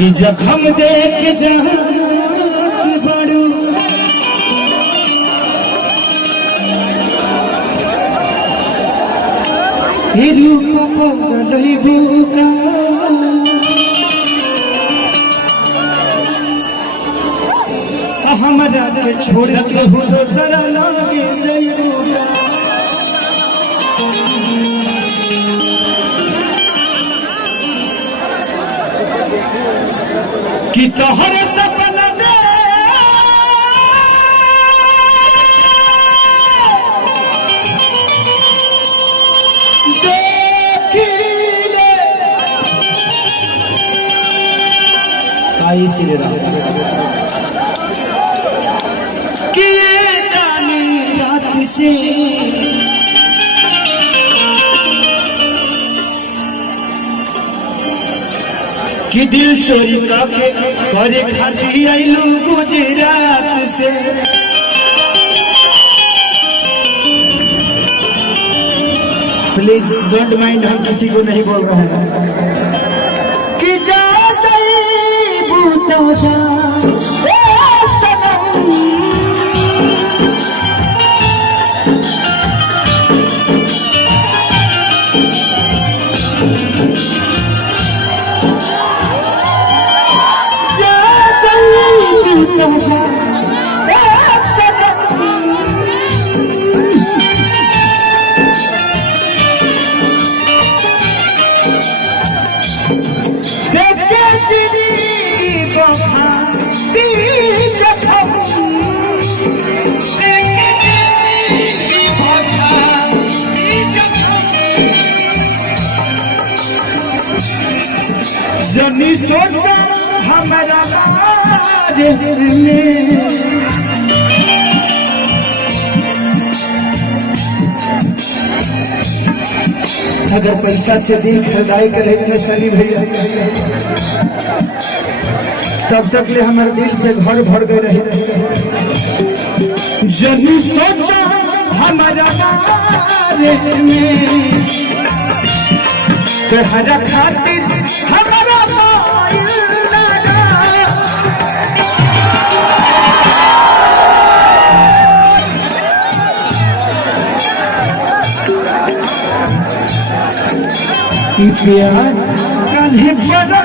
कि जखम देख जात बड़ू रूप पगलैबू का हमरा के छोड़ के दोसरा लागे जइबू कि तोहर सपना दे देखिले आई सिरे कि ये जानी रात से कि दिल चोरी करके करे खातिर आइलू गुजरात से प्लीज डोंट माइंड, हम किसी को नहीं बोल रहे हैं कि जा जाइबू तो जा जनी सोचा हमारा बारे में अगर पैसा से दिल खरीदाई करे सनी भैया तब तक ले हमारे दिल से घर भर गए रहे। जनी सोचा हमारा बारे में हरा खातिर हमारा प्यार कान्हे बड़ा